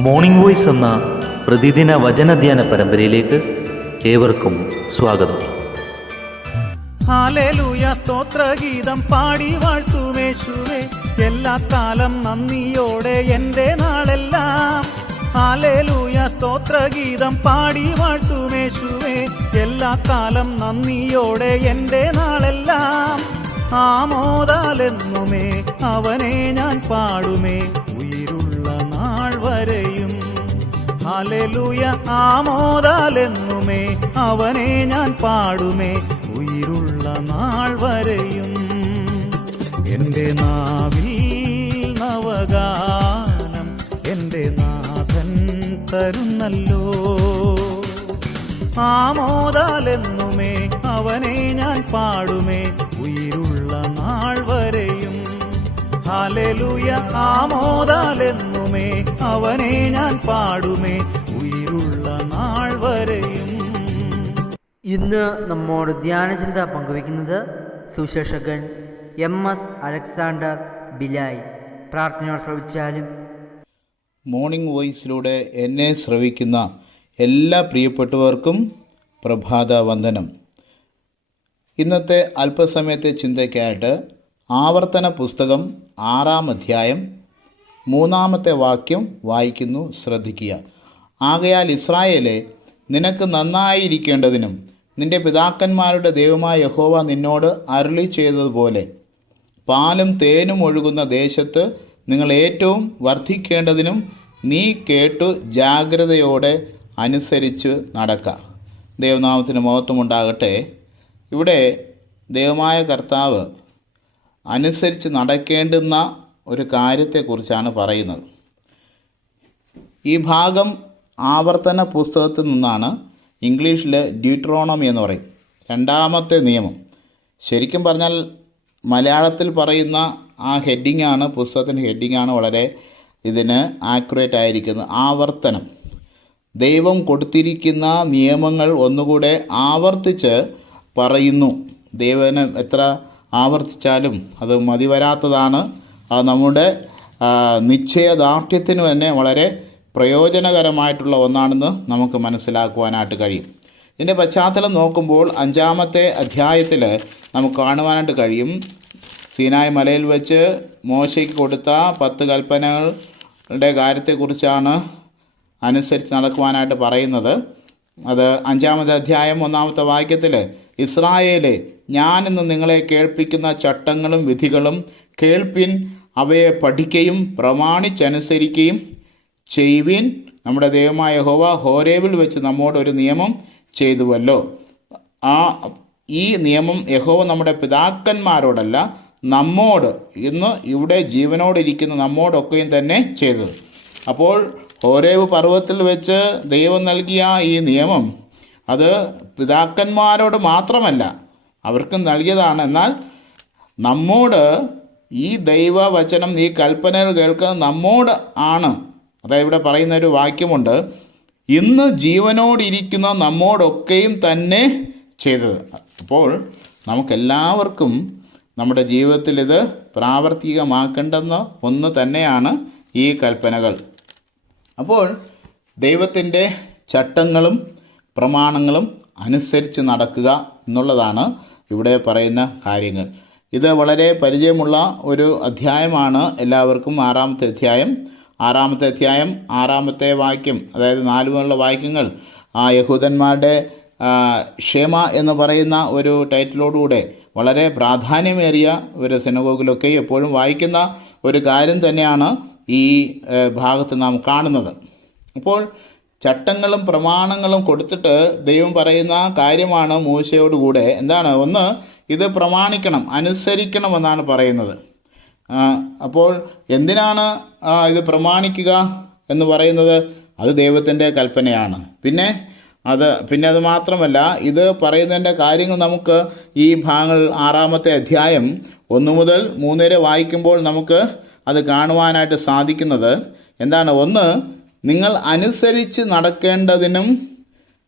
Morning voice എന്ന പ്രതിദിന വചനധ്യാന പരമ്പരയിലേക്ക് ഏവർക്കും സ്വാഗതം. ഹല്ലേലൂയ സ്തോത്രഗീതം പാടി വാഴ്ത്തുമേശുവേ, എല്ലാ കാലം നന്ദിയോടെ എൻ്റെ നാളെല്ലാം. ഹല്ലേലൂയ സ്തോത്രഗീതം പാടി വാഴ്ത്തുമേശുവേ, എല്ലാ കാലം നന്ദിയോടെ എൻ്റെ നാളെല്ലാം. ആമോദാലെന്നുമേ അവനെ ഞാൻ പാടുമേ, ഉயிருള്ള നാൾ വരെയും. ഹല്ലേലൂയ ആമോദാലെന്നുമേ അവനെ ഞാൻ പാടുമേ, ഉயிருള്ള നാൾ വരെയും. എൻ്റെ നാവിൽ നവഗാനം എൻ്റെ നാഥൻ തരുന്നല്ലോ. ആമോദാലെന്നുമേ അവനെ ഞാൻ പാടുമേ, ഉயிருള്ള നാൾ വരെയും. ഹല്ലേലൂയ ആമോദാലെന്നുമേ അവനെ ഞാൻ പാടുമേ, ഉயிருള്ള നാൾ വരെയും. ഇന്ന് നമ്മോട് ധ്യാനചിന്ത പങ്കുവയ്ക്കുന്നത് സുശേഷകൻ MS അലക്സാണ്ടർ ബിലായി. പ്രാർത്ഥനയോട് ശ്രവിച്ചാലും. മോർണിംഗ് വോയിസിലൂടെ എന്നെ ശ്രവിക്കുന്ന എല്ലാ പ്രിയപ്പെട്ടവർക്കും പ്രഭാത വന്ദനം. ഇന്നത്തെ അല്പസമയത്തെ ചിന്തയ്ക്കായിട്ട് ആവർത്തന പുസ്തകം 6-ാം അധ്യായം 3-ാമത്തെ വാക്യം വായിക്കുന്നു, ശ്രദ്ധിക്കുക. ആകയാൽ ഇസ്രായേലേ, നിനക്ക് നന്നായിരിക്കേണ്ടതിനും നിന്റെ പിതാക്കന്മാരുടെ ദൈവമായ യഹോവ നിന്നോട് അരുളി ചെയ്തതുപോലെ പാലും തേനും ഒഴുകുന്ന ദേശത്ത് നിങ്ങൾ ഏറ്റവും വർദ്ധിക്കേണ്ടതിനും നീ കേട്ടു ജാഗ്രതയോടെ അനുസരിച്ച് നടക്കുക. ദൈവനാമത്തിന് മഹത്വമുണ്ടാകട്ടെ. ഇവിടെ ദൈവമായ കർത്താവ് അനുസരിച്ച് നടക്കേണ്ടുന്ന ഒരു കാര്യത്തെക്കുറിച്ചാണ് പറയുന്നത്. ഈ ഭാഗം ആവർത്തന പുസ്തകത്തിൽ നിന്നാണ്. ഇംഗ്ലീഷിൽ ഡ്യൂട്രോണമി എന്ന് പറയും, 2-ാമത്തെ നിയമം. ശരിക്കും പറഞ്ഞാൽ മലയാളത്തിൽ പറയുന്ന ആ ഹെഡിങ്ങാണ്, പുസ്തകത്തിൻ്റെ ഹെഡിങ്ങാണ് വളരെ ഇതിന് ആക്യുറേറ്റ് ആയിരിക്കുന്നത്. ആവർത്തനം, ദൈവം കൊടുത്തിരിക്കുന്ന നിയമങ്ങൾ ഒന്നുകൂടെ ആവർത്തിച്ച് പറയുന്നു. ദൈവന് എത്ര ആവർത്തിച്ചാലും അത് മതിവരാത്തതാണ്. അത് നമ്മുടെ നിശ്ചയദാർഢ്യത്തിന് തന്നെ വളരെ പ്രയോജനകരമായിട്ടുള്ള ഒന്നാണെന്ന് നമുക്ക് മനസ്സിലാക്കുവാനായിട്ട് കഴിയും. ഇതിൻ്റെ പശ്ചാത്തലം നോക്കുമ്പോൾ 5-ാമത്തെ അധ്യായത്തിൽ നമുക്ക് കാണുവാനായിട്ട് കഴിയും. സീനായ് മലയിൽ വെച്ച് മോശയ്ക്ക് കൊടുത്ത 10 കൽപ്പനകളുടെ കാര്യത്തെക്കുറിച്ചാണ് അനുസരിച്ച് നടക്കുവാനായിട്ട് പറയുന്നത്. അത് 5-ാമത്തെ അധ്യായം 1-ാമത്തെ വാക്യത്തിൽ, ഇസ്രായേലേ, ഞാനിന്ന് നിങ്ങളെ കേൾപ്പിക്കുന്ന ചട്ടങ്ങളും വിധികളും കേൾപ്പിൻ, അവയെ പഠിക്കുകയും പ്രമാണിച്ചനുസരിക്കുകയും ചെയ്യുവിൻ. നമ്മുടെ ദൈവമായ യഹോവ ഹോരേബിൽ വെച്ച് നമ്മോട് ഒരു നിയമം ചെയ്തുവല്ലോ. ഈ നിയമം യഹോവ നമ്മുടെ പിതാക്കന്മാരോടല്ല, നമ്മോട്, ഇന്ന് ഇവിടെ ജീവനോടിരിക്കുന്ന നമ്മോടൊക്കെയും തന്നെ ചെയ്തത്. അപ്പോൾ ഹോരേബ് പർവ്വതത്തിൽ വെച്ച് ദൈവം നൽകിയ ഈ നിയമം അത് പിതാക്കന്മാരോട് മാത്രമല്ല, അവർക്കും നൽകിയതാണ്. എന്നാൽ നമ്മോട് ഈ ദൈവവചനം, ഈ കൽപ്പനകൾ കേൾക്കുന്നത് നമ്മോട് ആണ്. അതായത് ഇവിടെ പറയുന്ന ഒരു വാക്യമുണ്ട്, ഇന്ന് ജീവനോടിരിക്കുന്ന നമ്മോടൊക്കെയും തന്നെ ചെയ്തത്. അപ്പോൾ നമുക്കെല്ലാവർക്കും നമ്മുടെ ജീവിതത്തിൽ ഇത് പ്രാവർത്തികമാക്കേണ്ടുന്ന ഒന്ന് തന്നെയാണ് ഈ കൽപ്പനകൾ. അപ്പോൾ ദൈവത്തിൻ്റെ ചട്ടങ്ങളും പ്രമാണങ്ങളും അനുസരിച്ച് നടക്കുക എന്നുള്ളതാണ് ഇവിടെ പറയുന്ന കാര്യങ്ങൾ. ഇത് വളരെ പരിചയമുള്ള ഒരു അധ്യായമാണ് എല്ലാവർക്കും. 6-ാമത്തെ അധ്യായം 6-ാമത്തെ വാക്യം, അതായത് 4 മുതലുള്ള വാക്യങ്ങൾ യഹൂദന്മാരുടെ ക്ഷേമ എന്ന് പറയുന്ന ഒരു ടൈറ്റിലോടുകൂടെ വളരെ പ്രാധാന്യമേറിയ ഒരു സിനഗോഗിലൊക്കെ എപ്പോഴും വായിക്കുന്ന ഒരു കാര്യം തന്നെയാണ് ഈ ഭാഗത്ത് നാം കാണുന്നത്. അപ്പോൾ ചട്ടങ്ങളും പ്രമാണങ്ങളും കൊടുത്തിട്ട് ദൈവം പറയുന്ന കാര്യമാണ് മൂശയോടുകൂടെ. എന്താണ്? ഒന്ന്, ഇത് പ്രമാണിക്കണം, അനുസരിക്കണമെന്നാണ് പറയുന്നത്. അപ്പോൾ എന്തിനാണ് ഇത് പ്രമാണിക്കുക എന്ന് പറയുന്നത്? അത് ദൈവത്തിൻ്റെ കൽപ്പനയാണ്. പിന്നെ അത് മാത്രമല്ല, ഇത് പറയുന്നതിൻ്റെ കാര്യങ്ങൾ നമുക്ക് ഈ ഭാഗങ്ങൾ 6-ാമത്തെ അധ്യായം 1 മുതൽ 3 വരെ വായിക്കുമ്പോൾ നമുക്ക് അത് കാണുവാനായിട്ട് സാധിക്കുന്നത് എന്താണ്? ഒന്ന്, നിങ്ങൾ അനുസരിച്ച് നടക്കേണ്ടതിനും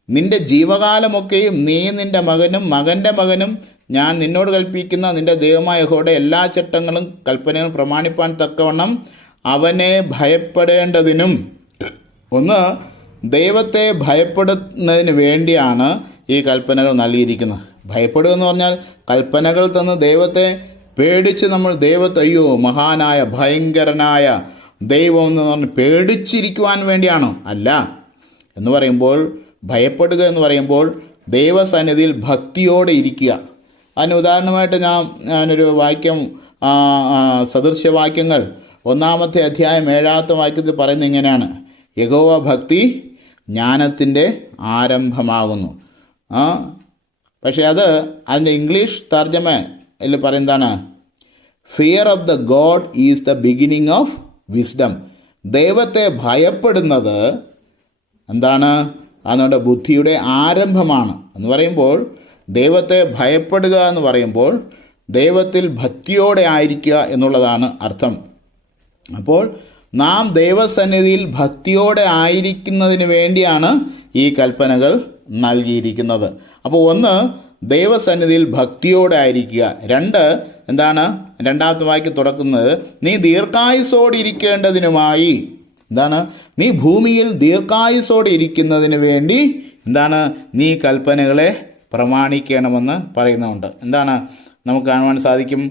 നിന്റെ ജീവകാലമൊക്കെയും നീ, നിന്റെ മകനും മകൻ്റെ മകനും ഞാൻ നിന്നോട് കൽപ്പിക്കുന്ന നിന്റെ ദൈവമായ യഹോവയുടെ എല്ലാ ചട്ടങ്ങളും കൽപ്പനകളും പ്രമാണിപ്പാൻ തക്കവണ്ണം അവനെ ഭയപ്പെടേണ്ടതിനും ഒന്ന്, ദൈവത്തെ ഭയപ്പെടുന്നതിന് വേണ്ടിയാണ് ഈ കൽപ്പനകൾ നൽകിയിരിക്കുന്നത്. ഭയപ്പെടുക എന്ന് പറഞ്ഞാൽ കൽപ്പനകൾ തന്ന് ദൈവത്തെ പേടിച്ച് നമ്മൾ ദൈവത്തെ അയ്യോ മഹാനായ ഭയങ്കരനായ ദൈവം എന്ന് പറഞ്ഞ് പേടിച്ചിരിക്കുവാൻ വേണ്ടിയാണോ? അല്ല. എന്ന് പറയുമ്പോൾ ഭയപ്പെടുക എന്ന് പറയുമ്പോൾ ദൈവസന്നിധിയിൽ ഭക്തിയോടെ ഇരിക്കുക. അതിന് ഉദാഹരണമായിട്ട് ഞാനൊരു വാക്യം, സദൃശ്യവാക്യങ്ങൾ 1-ാമത്തെ അധ്യായം 7-ാമത്തെ വാക്യത്തിൽ പറയുന്നത് ഇങ്ങനെയാണ്: യഹോവ ഭക്തി ജ്ഞാനത്തിൻ്റെ ആരംഭമാകുന്നു. പക്ഷേ അതിൻ്റെ ഇംഗ്ലീഷ് തർജ്ജമയിൽ പറയുന്നതാണ് fear of the God is the beginning of wisdom. ദൈവത്തെ ഭയപ്പെടുന്നത് എന്താണ്? അതുകൊണ്ട് ബുദ്ധിയുടെ ആരംഭമാണ് എന്ന് പറയുമ്പോൾ, ദൈവത്തെ ഭയപ്പെടുക എന്ന് പറയുമ്പോൾ ദൈവത്തിൽ ഭക്തിയോടെ ആയിരിക്കുക എന്നുള്ളതാണ് അർത്ഥം. അപ്പോൾ നാം ദൈവസന്നിധിയിൽ ഭക്തിയോടെ ആയിരിക്കുന്നതിന് വേണ്ടിയാണ് ഈ കൽപ്പനകൾ നൽകിയിരിക്കുന്നത്. അപ്പോൾ ഒന്ന്, ദൈവസന്നിധിയിൽ ഭക്തിയോടെ ആയിരിക്കുക. രണ്ട്, എന്താണ്? 2-ാമത്തെ വാക്യം തുടക്കുന്നത് നീ ദീർഘായുസ്സോടെ ഇരിക്കേണ്ടതിനുമായി. എന്താണ്? നീ ഭൂമിയിൽ ദീർഘായുസ്സോടെ ഇരിക്കുന്നതിന് വേണ്ടി എന്താണ്? നീ കൽപ്പനകളെ പ്രമാണിക്കണമെന്ന് പറയുന്നുണ്ട്. എന്താണ് നമുക്ക് കാണുവാൻ സാധിക്കും?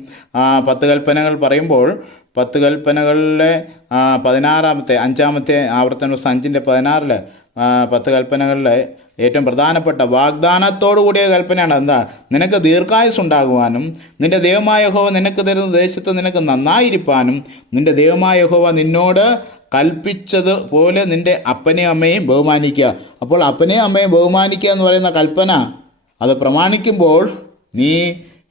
10 കൽപ്പനകൾ പറയുമ്പോൾ 10 കൽപ്പനകളിലെ 16-ാമത്തെ 5-ാമത്തെ ആവർത്തന 5-16 10 കൽപ്പനകളിലെ ഏറ്റവും പ്രധാനപ്പെട്ട വാഗ്ദാനത്തോടു കൂടിയ കൽപ്പനയാണ്. എന്താ? നിനക്ക് ദീർഘായുസ് ഉണ്ടാകുവാനും നിന്റെ ദൈവമായ യഹോവ നിനക്ക് തരുന്ന ദേശത്ത് നിനക്ക് നന്നായിരിക്കാനും നിന്റെ ദൈവമായ യഹോവ നിന്നോട് കൽപ്പിച്ചത് പോലെ നിന്റെ അപ്പനെയും അമ്മയും ബഹുമാനിക്കുക. അപ്പോൾ അപ്പനെയും അമ്മയും ബഹുമാനിക്കുക എന്ന് പറയുന്ന കൽപ്പന അത് പ്രമാണിക്കുമ്പോൾ നീ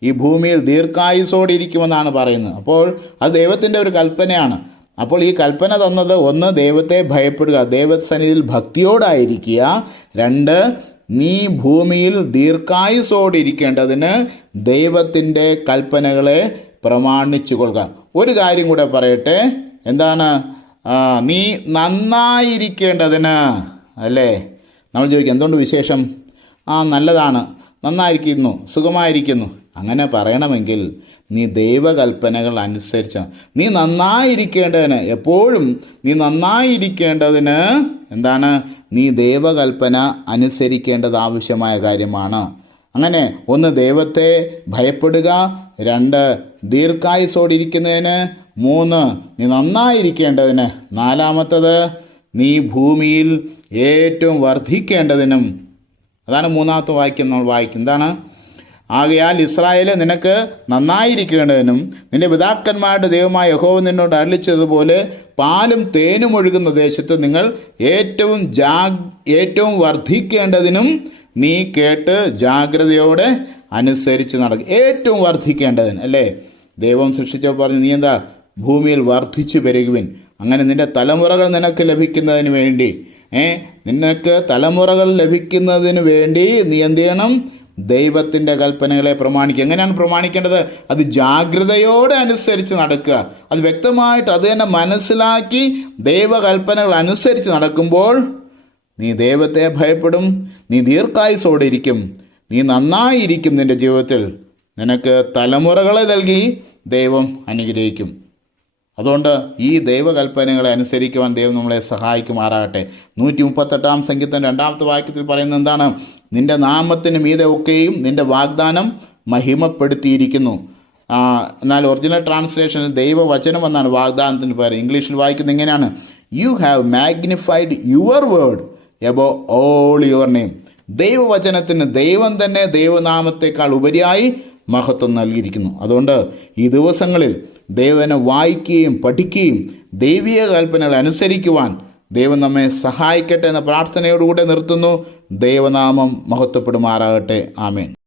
ഈ ഭൂമിയിൽ ദീർഘായുസോടെ ഇരിക്കുമെന്നാണ് പറയുന്നത്. അപ്പോൾ അത് ദൈവത്തിൻ്റെ ഒരു കൽപ്പനയാണ്. അപ്പോൾ ഈ കൽപ്പന തന്നത് ഒന്ന്, ദൈവത്തെ ഭയപ്പെടുക, ദൈവസന്നിധിയിൽ ഭക്തിയോടായിരിക്കുക. 2, നീ ഭൂമിയിൽ ദീർഘായുസോടെ ഇരിക്കേണ്ടതിന് ദൈവത്തിൻ്റെ കൽപ്പനകളെ പ്രമാണിച്ചു കൊള്ളുക. ഒരു കാര്യം കൂടെ പറയട്ടെ. എന്താണ്? നീ നന്നായിരിക്കേണ്ടതിന്. അല്ലേ? നമ്മൾ ചോദിക്കും എന്തുകൊണ്ട് വിശേഷം? നല്ലതാണ്, നന്നായിരിക്കുന്നു, സുഖമായിരിക്കുന്നു. അങ്ങനെ പറയണമെങ്കിൽ നീ ദൈവകൽപ്പനകൾ അനുസരിച്ച നീ നന്നായിരിക്കേണ്ടതിന്, എപ്പോഴും നീ നന്നായിരിക്കേണ്ടതിന് എന്താണ്? നീ ദൈവകൽപ്പന അനുസരിക്കേണ്ടത് ആവശ്യമായ കാര്യമാണ്. അങ്ങനെ ഒന്ന്, ദൈവത്തെ ഭയപ്പെടുക. 2, ദീർഘായുസോടിരിക്കുന്നതിന്. 3, നീ നന്നായിരിക്കേണ്ടതിന്. 4-ാമത്തത്, നീ ഭൂമിയിൽ ഏറ്റവും വർദ്ധിക്കേണ്ടതിനും. അതാണ് 3-ാമത്തെ വാക്യം നമ്മൾ വായിക്കും. എന്താണ്? ആകയാൽ ഇസ്രായേല് നിനക്ക് നന്നായിരിക്കേണ്ടതിനും നിന്റെ പിതാക്കന്മാരുടെ ദൈവമായ യഹോവ നിന്നോട് അരുളിച്ചതുപോലെ പാലും തേനും ഒഴുകുന്ന ദേശത്ത് നിങ്ങൾ ഏറ്റവും വർദ്ധിക്കേണ്ടതിനും നീ കേട്ട് ജാഗ്രതയോടെ അനുസരിച്ച് നടക്കും. ഏറ്റവും വർദ്ധിക്കേണ്ടതിന്. അല്ലേ? ദൈവം സൃഷ്ടിച്ചപ്പോൾ പറഞ്ഞു നീ എന്താ? ഭൂമിയിൽ വർദ്ധിച്ചു പെരുകുവിൻ. അങ്ങനെ നിന്റെ തലമുറകൾ നിനക്ക് ലഭിക്കുന്നതിന് വേണ്ടി നിനക്ക് തലമുറകൾ ലഭിക്കുന്നതിന് വേണ്ടി നീ എന്ത് ചെയ്യണം? ദൈവത്തിൻ്റെ കൽപ്പനകളെ പ്രമാണിക്കുക. എങ്ങനെയാണ് പ്രമാണിക്കേണ്ടത്? അത് ജാഗ്രതയോടെ അനുസരിച്ച് നടക്കുക. അത് വ്യക്തമായിട്ട് അത് തന്നെ മനസ്സിലാക്കി ദൈവകൽപ്പനകൾ അനുസരിച്ച് നടക്കുമ്പോൾ നീ ദൈവത്തെ ഭയപ്പെടും, നീ ദീർഘായുസോടെ ഇരിക്കും, നീ നന്നായിരിക്കും. നിൻ്റെ ജീവിതത്തിൽ നിനക്ക് തലമുറകളെ നൽകി ദൈവം അനുഗ്രഹിക്കും. അതുകൊണ്ട് ഈ ദൈവകൽപ്പനകളെ അനുസരിക്കുവാൻ ദൈവം നമ്മളെ സഹായിക്കുമാറാകട്ടെ. 138-ാം സങ്കീർത്തനം 2-ാമത്തെ വാക്യത്തിൽ പറയുന്നത് എന്താണ്? നിന്റെ നാമത്തിന് മീതെ ഒക്കെയും നിന്റെ വാഗ്ദാനം മഹിമപ്പെടുത്തിയിരിക്കുന്നു. എന്നാൽ ഒറിജിനൽ ട്രാൻസ്ലേഷനിൽ ദൈവവചനം എന്നാണ് വാഗ്ദാനത്തിന് പേര്. ഇംഗ്ലീഷിൽ വായിക്കുന്നത് ഇങ്ങനെയാണ്: you have magnified your word above all your name. ദൈവവചനത്തിന് ദൈവം തന്നെ ദൈവനാമത്തേക്കാൾ ഉപരിയായി മഹത്വം നൽകിയിരിക്കുന്നു. അതുകൊണ്ട് ഈ ദിവസങ്ങളിൽ ദൈവനെ വായിക്കുകയും പഠിക്കുകയും ദൈവീയ കൽപ്പനകൾ അനുസരിക്കുവാൻ ദൈവം നമ്മെ സഹായിക്കട്ടെ എന്ന പ്രാർത്ഥനയോടുകൂടെ നിർത്തുന്നു. ദൈവനാമം മഹത്വപ്പെടുമാറാകട്ടെ. ആമേൻ.